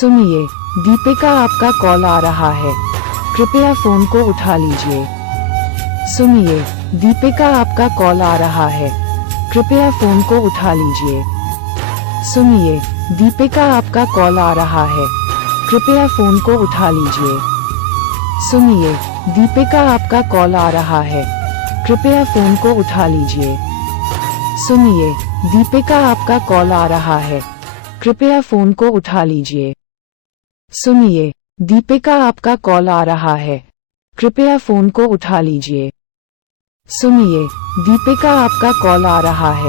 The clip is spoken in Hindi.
सुनिए, दीपिका आपका कॉल आ रहा है, कृपया फोन को उठा लीजिए। सुनिए, दीपिका आपका कॉल आ रहा है, कृपया फोन को उठा लीजिए। सुनिए, दीपिका आपका कॉल आ रहा है, कृपया फोन को उठा लीजिए। सुनिए, दीपिका आपका कॉल आ रहा है, कृपया फोन को उठा लीजिए। सुनिए, दीपिका आपका कॉल आ रहा है, कृपया फोन को उठा लीजिए। सुनिए, दीपिका आपका कॉल आ रहा है, कृपया फोन को उठा लीजिए। सुनिए, दीपिका आपका कॉल आ रहा है।